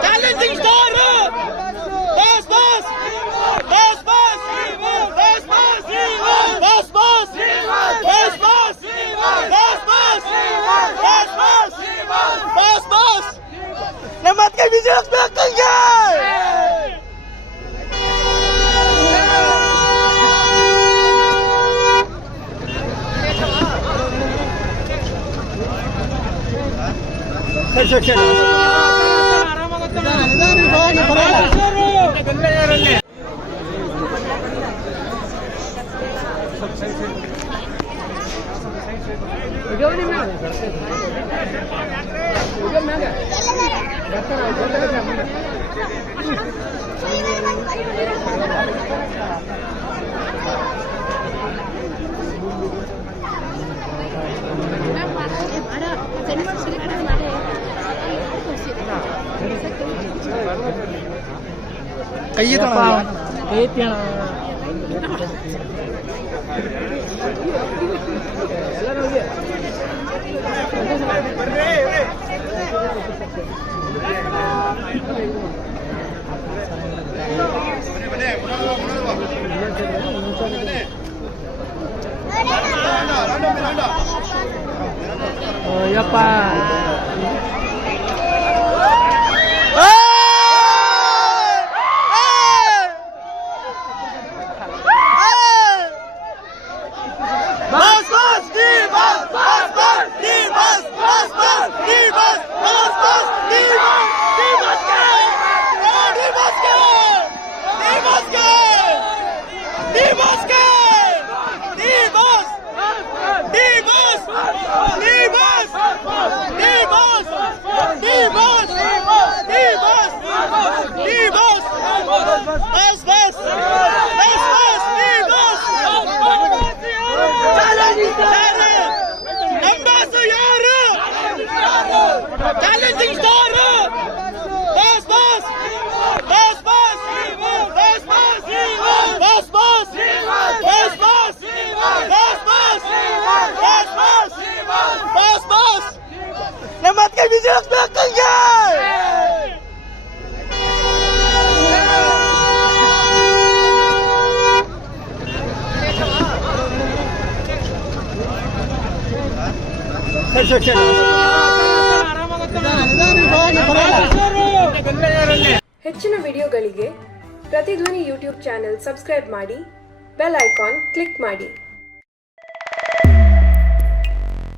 Challenging star! Boss, boss! Boss, boss! Boss, boss! Boss, boss! Boss, boss! Boss, boss! Boss, boss! Boss, boss! Namat kay Bizirak belakang ya! Challenging star! Boss, boss! Boss, boss! Boss, boss! Boss, boss! Boss, boss! Boss, boss! Boss, boss! Boss, boss! Namat kay Bizirak belakang ya! ಹೆಚ್ಚಿನ ವಿಡಿಯೋಗಳಿಗೆ ಪ್ರತಿಧ್ವನಿ YouTube channel subscribe ಮಾಡಿ, bell icon click ಮಾಡಿ.